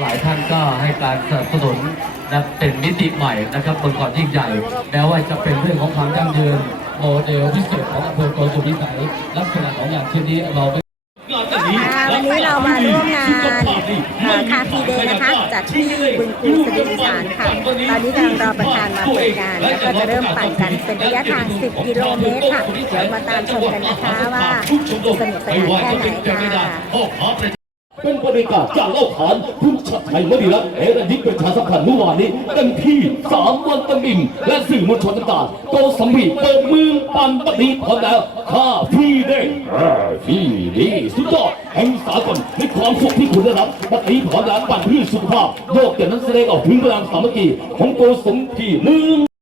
หลายท่านก็ให้การสนับสนุนนะเป็นมิติใหม่นะครับบนเกาะยิ่งใหญ่แม้ว่าจะเป็นเรื่องของความยั่งยืนโมเดลพิเศษของอำเภอโกสุมพิสัยลักษณะของอย่างเช่นนี้เราไม่ค่ะวันนี้เรามาร่วมงานเอ่อคาฟีเดย์นะคะจัดที่บึงกุลสะดุดอีสานค่ะตอนนี้กำลังรอประธานมาเปิดงานแล้วก็จะเริ่มปั่นกันเป็นระยะทาง 10 กิโลเมตรค่ะเดี๋ยวมาตามชมกันนะคะว่าสนุกสนานแค่ไหนค่ะ เป็นบรรยากาศจากเล่าขานคุณชัดชัยมณีรัตน์เอรัญยิกประชาสัมพันธ์เมื่อวานนี้เต็มที่สามวันเต็มอิ่มและสื่อมวลชนต่างๆโตสัมผัสเปิดมือปั่นปฏิพร้อมแล้วข้าพี่เด้งพี่ดีสุดยอดแห่งสากลในความสุขที่คุณได้รับปฏิพร้อมแล้วปั่นเพื่อสุขภาพโลกแต่นั้นแสดงออกถึงพลังสามัคคีของโกสมพีหนึ่ง